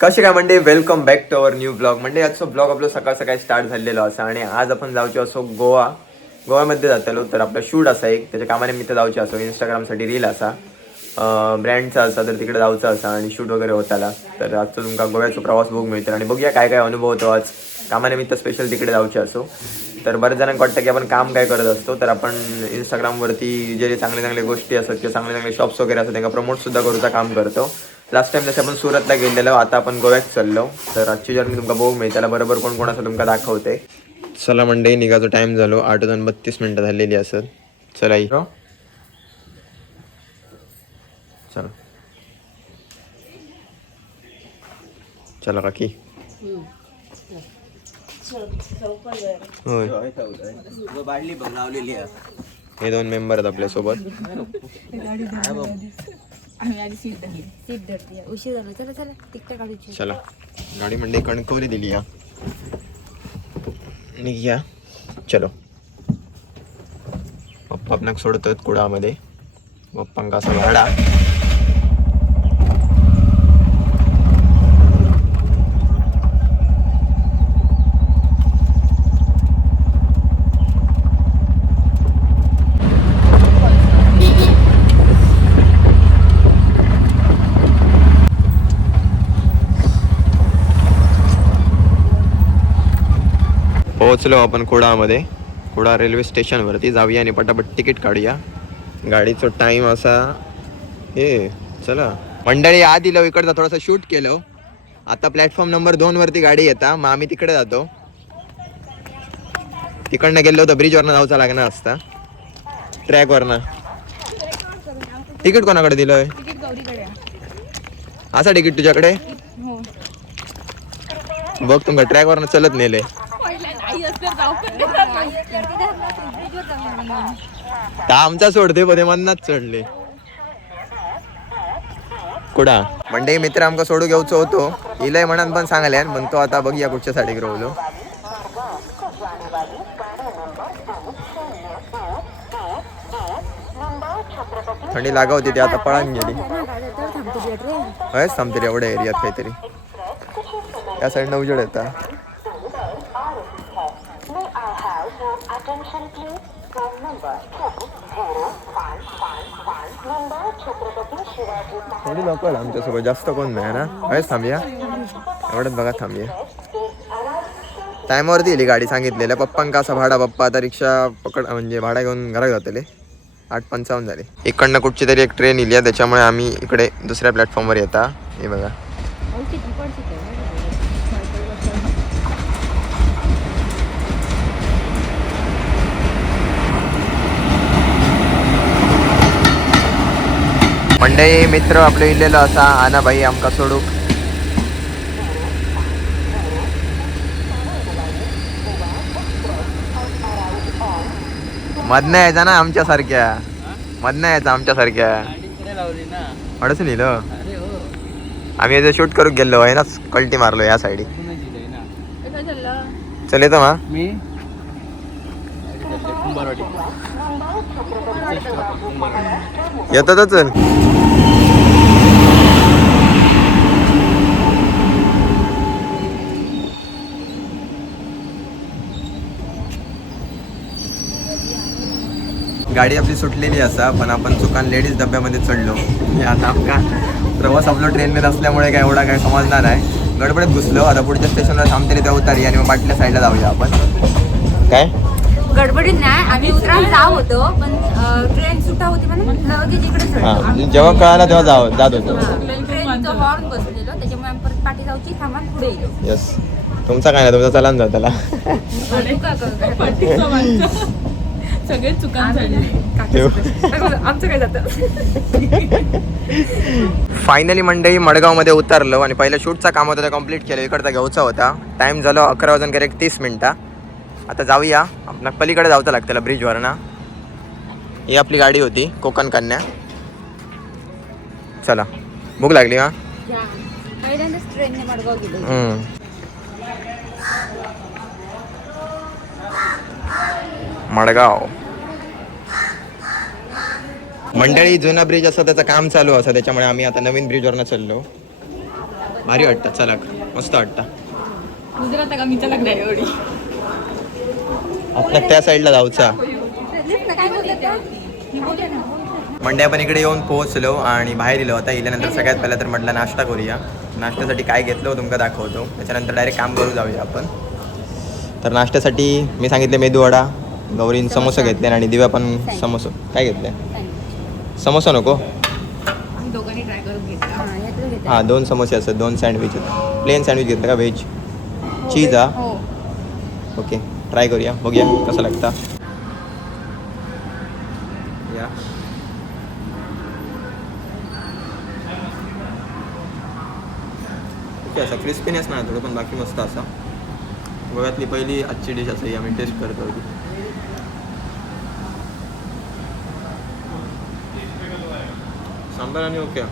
कसे काय म्हणजे welcome back to our new blog म्हणजे आजचो ब्लॉग आपलो सकाळ सकाळी स्टार्ट झालेलो असा आणि आज आपण जावचो असो गोवा. गोव्यामध्ये जातलो तर आपला शूट असा एक. त्याच्या कामाने मी तर जावचे असो. इंस्टाग्रामसाठी रील असा. ब्रँडचा असा तर तिकडे जावचा असा आणि शूट वगैरे होताला. तर आजचं तुमका गोव्याचा प्रवास बघू मिळतो आणि बघूया काय काय अनुभव होतो आज. कामानिमित्त स्पेशल तिकडे जाऊचे असो. तर बऱ्याच जणांना वाटतं की आपण काम काय करत असतो तर आपण इंस्टाग्रामवरती जे जे चांगले चांगले गोष्टी असतात किंवा चांगले चांगले शॉप्स वगैरे असतात त्यांना प्रमोट सुद्धा करूचा काम करतो. लास्ट टाइम जसे आपण सुरतला गेलेलो आता आपण गोव्यात चाललो. तर आजची जर्नी तुमका बघू मिळेल. त्याला बरोबर कोण कोण असं तुमका दाखवते. चला मंडई निघायचो टाइम झालो. आठ वाजून बत्तीस मिनिटं झालेली असत चला ई चला. चला काकी. होय. हे दोन मेंबर आहेत आपल्यासोबत आम्ही आधी सीट धरली. सीट धरते उशीर झाला. चला चला. तिकट काढूची चला. गाडी मंडई कणकवली दिली या निघूया चलो. पप्पा आपणाक सोडतात कुडामध्ये पप्पांका असा भाडा पोहोचलो आपण कुडामध्ये कुडा रेल्वे स्टेशनवरती जाऊया आणि पटापट तिकीट काढूया. गाडीचा टाइम असा हे चला. मंडळी आत दिलं इकडचा थोडासा शूट केलं. आता प्लॅटफॉर्म नंबर दोन वरती गाडी येता. मग आम्ही तिकडे जातो. तिकडनं गेलो तर ब्रिजवरनं जाऊचा लागणार असता. ट्रॅकवरनं. तिकीट कोणाकडे दिलंय? असा तिकीट तुझ्याकडे? हो. बघ तुमका ट्रॅकवरनं चलत नेले नाही असलं जाऊ तर आमचा सोडते पण ते मन्नाच चढले. कुडा म्हणजे मित्र आमका सोडू घेऊचो होतो. इलय म्हणून पण सांगल्यान म्हणतो आता बघूया कुठच्या साठी रोवलो. थंडी लागावती ते ती आता पळान गेली. थांबते हयच एवढ्या एरियात काहीतरी. या साईडनं उजेड येतात थोडी लोक आमच्यासोबत. जास्त कोण नाही ना? हयच थांबूया. एवढंच बघा थांबूया. टायमावरती येली गाडी सांगितलेल्या. पप्पांका असा भाडा पप्पा आता रिक्षा पकड म्हणजे भाडा घेऊन घरात जातले. आठ पंचावन्न झाले. इकडनं कुठची तरी एक ट्रेन इली आहे. त्याच्यामुळे आम्ही इकडे दुसऱ्या प्लॅटफॉर्मवर येता. हे बघा किती पडते मंडई मित्र आपलं इलेलो असा आना भाई आमका सोडूक मधनं यायचा ना आमच्या सारख्या मधनं यायचा आमच्या सारख्या अडचण लिहिलं? आम्ही याचं शूट करूक गेलो आहे ना कल्टी मारलो या साईडी. चल येतो मा. मी? येतातच गाडी आपली सुटलेली असा पण आपण चुकान लेडीज डब्यामध्ये चढलो. आता आमका प्रवास आपला ट्रेनमध्ये असल्यामुळे काय एवढा काय समजणार आहे. गडबडीत घुसलो आता पुढच्या स्टेशनला थांबते त्या उतारी आणि मग बाटल्या साईडला जाऊया आपण. काय? गडबडीत नाही. आम्ही उतरायला जाव होतो पण ट्रेन सुटा होती म्हणून लगेच इकडे हा चढलो जेव्हा कळाला तेव्हा जाव जात होतो. ट्रेनचं हॉर्न बसलेलो त्याच्यामुळे आम्ही परत पाठी जाऊची थांबा पुढे येलो येस तुमचा काय नाही तुमचा चला ना त्याला? सगळे आमचं काय जातं. फायनली मंडई मडगावमध्ये उतरलो आणि पहिलं शूटचा काम होता ते कंप्लीट केलं. इकडचा घ्यायचा होता. टाइम झालो अकरा वाजून करेक्ट तीस मिनटा. आता जाऊया. आपल्या पलीकडे जावचं लागतं त्याला ब्रिजवर ना. ही आपली गाडी होती कोकण कन्या. चला. भूक लागली हा. मडगाव मंडळी जुना ब्रिज असं त्याचं काम चालू असं त्याच्यामुळे आम्ही आता नवीन ब्रिजवरनं चाललो. भारी वाटतं. चला मस्त वाटतं तुझं आता कमीचा लागलाय एवढी आपल्या त्या साईडला जाऊचा. मंडे आपण इकडे येऊन पोहोचलो आणि बाहेर गेलो. आता गेल्यानंतर सगळ्यात पहिला तर म्हटलं नाश्ता करूया. नाश्त्यासाठी काय घेतलं तुमका दाखवतो. त्याच्यानंतर डायरेक्ट काम करू जाऊया आपण. तर नाश्त्यासाठी मी सांगितले मेदूवडा गौरीन समोसा घेतले आणि दिव्या पण समोसा. काय घेतले? समोसा नको? आम्ही दोघांनी ट्राय करून घेतला हां दोन समोसे असतात दोन सँडविच प्लेन सँडविच घेतलं का? व्हेज चीज हा? हो. ओके ट्राय करूया. बघूया कसं लागतं. या. ओके असा क्रिस्पीनेस नाही थोडं पण बाकी मस्त असा. गोव्यातली पहिली आजची डिश असं ही आम्ही टेस्ट करतो होती सांबार आणि ओके.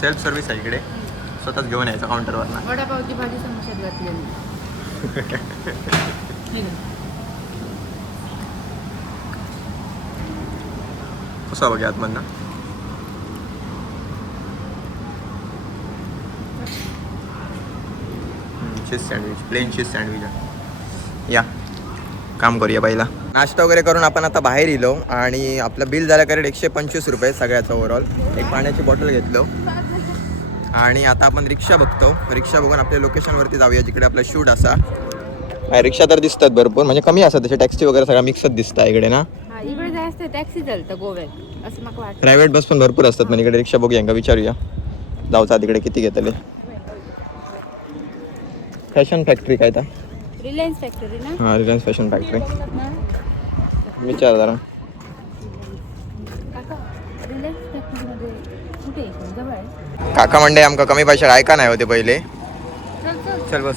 सेल्फ सर्व्हिस आहे इकडे. स्वतःच घेऊन यायचं काउंटरवर वडापावची भाजी समोशात घातलेली. कसा बघा आतमधनं cheese sandwich plain cheese sandwich आहे या. काम करूया पहिला नाश्ता वगैरे करून आपण आता बाहेर येलो आणि आपलं बिल झालं करेक्ट एकशे पंचवीस रुपये सगळ्याचं ओव्हरऑल एक पाण्याची बॉटल घेतलो. आणि आता आपण रिक्षा बघतो. रिक्षा बघून आपल्या लोकेशनवरती जाऊया जिकडे आपला शूट असा. रिक्षा तर दिसतात भरपूर. म्हणजे कमी असतात त्याचे टॅक्सी वगैरे सगळं मिक्सच दिसतं इकडे ना. इकडे जास्त टॅक्सी चालतं गोव्यात. असं मला वाटतं. प्रायव्हेट बस पण भरपूर असतात. म्हणजे इकडे रिक्षा बघूया का विचारूया. जाऊचा तिकडे किती घेतले. फॅशन फॅक्टरी काय तर रिलायन्स फॅक्टरी ना? हां रिलायन्स फॅशन फॅक्टरी विचार जरा काका म्हणते आमका कमी पैशात ऐका नाही होते पहिले. चल बस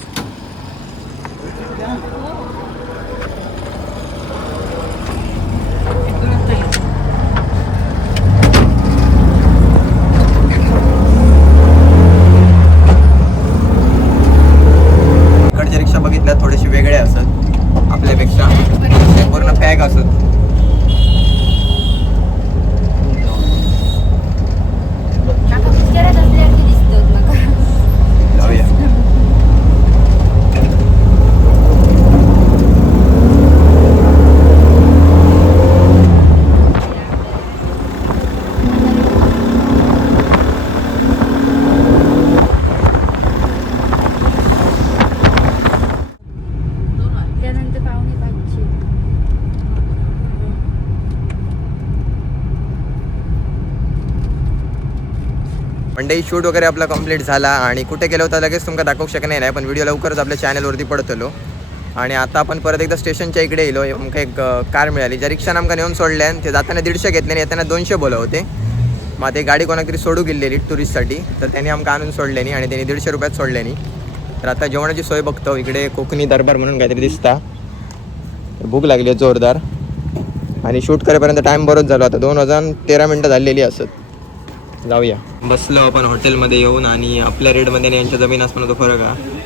इकडच्या रिक्षा बघितल्या थोडेसे वेगळे असत आपल्यापेक्षा ते पूर्ण पॅक असत काका पिक्चरात असल्यासारखे दिसतात नका जाऊया त्यानंतर पाहुणे पाहिजे मंडई शूट वगैरे आपला कंप्लीट झाला आणि कुठे गेलो होता लगेच तुमका दाखवू शकणार नाही पण व्हिडिओ लवकरच आपल्या चॅनलवरती पडतलो. आणि आता आपण परत एकदा स्टेशनच्या इकडे येलो आमका एक कार मिळाली. ज्या रिक्षा आमका नेऊन सोडल्या आणि ते जाताना दीडशे घेतले आणि येताना दोनशे बोला होते. मग ते गाडी कोणाक तरी सोडू गेलेली टुरिस्टसाठी तर त्यांनी आमका आणून सोडल्यानी आणि त्यांनी दीडशे रुपयात सोडल्यानी. तर आता जेवणाची सोय बघतो. इकडे कोकणी दरबार म्हणून काहीतरी दिसता. भूक लागली आहे जोरदार. आणि शूट करेपर्यंत टाईम बरोच झालो. आता दोन हजार तेरा मिनटं झालेली असत. जाऊया. बसलो आपण हॉटेलमध्ये येऊन आणि आपल्या रेटमध्ये आणि यांच्या जमीन आसमानाचा फरक आहे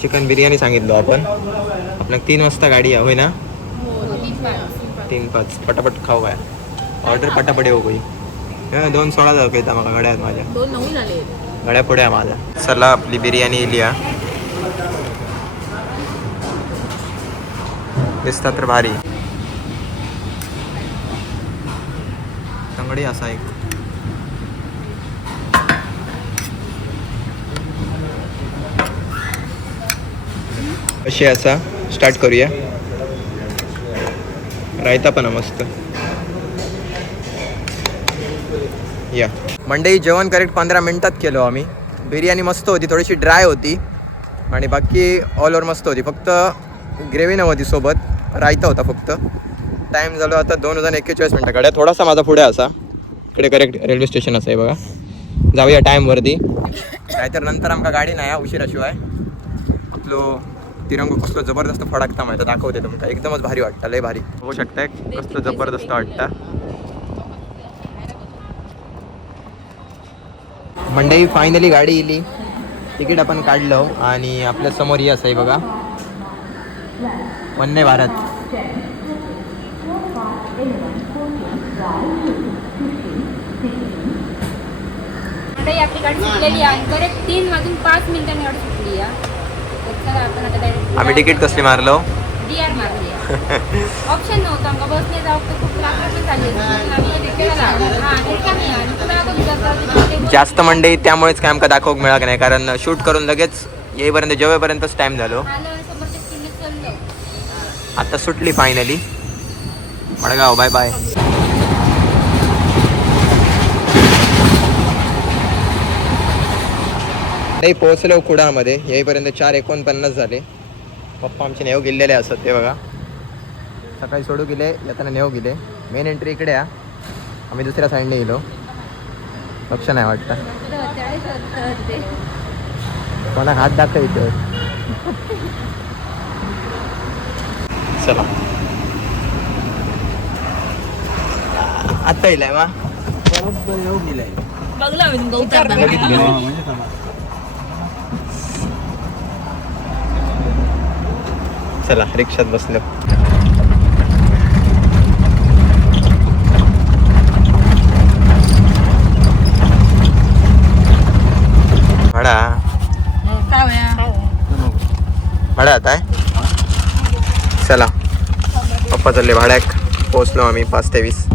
चिकन बिर्याणी सांगितलो आपण. आपल्याला तीन वाजता गाडी आहे होय ना? तीन पाच. पटापट खाऊ काय ऑर्डर पटापट येऊ काही हे दोन सोळा जाऊ काही मला गाड्या आहेत माझ्या. दोन नऊ झाले. गळ्या पुढे आहे माझ्या. चला आपली बिर्याणी इली दिसतात तर भारी. तंगडी असा एक असे असा स्टार्ट करूया. रायता पण मस्त. या. मंडई जेवण करेक्ट पंधरा मिनिटात केलो आम्ही. बिर्याणी मस्त होती थोडीशी ड्राय होती. आणि बाकी ऑल ओव्हर मस्त होती. फक्त ग्रेव्ही नव्हती सोबत रायता होता फक्त. टाईम झालो आता दोन हजार एक्केचाळीस मिनटाकडे. थोडासा माझा पुढे असा. इकडे करेक्ट रेल्वे स्टेशन असं आहे बघा. जाऊया टाईमवरती नाहीतर नंतर आमका गाडी नाही हा, उशिराशिवाय आपलो तिरंगो कसलो जबरदस्त फडकता माहिती दाखवते तुमका. एकदमच भारी वाटतं लय भारी. होऊ शकताय कसलं जबरदस्त वाटतं. मंडई फायनली गाडी इली. तिकीट आपण काढलं हो, आणि आपल्यासमोर ही असं आहे बघा. वंदे भारत. मंडळी आपली गाडी सुटलेली आहे. करेक्ट तीन वाजून पाच मिनिटांनी गाडी सुटली आहे. आता आम्ही तिकीट कसली मारलो? डी आर मारली ऑप्शन नव्हतं. आमका बसने जाऊ तर खूप झाली आम्ही. हा जास्त मंडई त्यामुळेच काय आमका दाखवूक मिळालं नाही. कारण शूट करून लगेच येईपर्यंत जेवेपर्यंतच टाइम झालो. आता सुटली फायनली मडगाव बाय बाय नाही पोहोचलो कुडामध्ये येईपर्यंत चार एकोणपन्नास झाले. पप्पा आमचे नेव गेलेले असत ते बघा. सकाळी सोडू गेले येताना नेव गेले. मेन एंट्री इकडे आहे आम्ही दुसऱ्या साईडने गेलो लक्ष नाही वाटतं. त्यावेळेस होतं हात दाखवायचं चला. आता येईल मा बघला मी तुमका उतरताना. चला रिक्षात बसलो. भाडा? भाडा आता आहे? चला. पप्पा चालले भाड्याक. पोहोचलो आम्ही पाच ते वीस.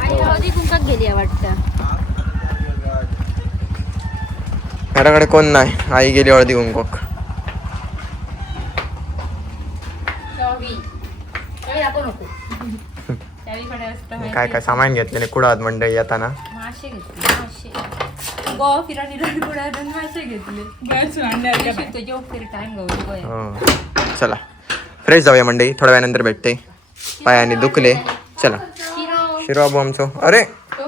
आई हळदी कुंकात गेली वाटतं. घराकडे कोण नाही. आई गेली त्यावीकडे असतं काय काय सामान घेतले कुडात मंडळी येताना. मासे घेतले गोवा कुडात मासे घेतले. हो. चला. फ्रेश जाऊया मंडळी थोड्या वेळानंतर भेटते. पायाने दुखले. चला. शिरो आमचो अरे! तो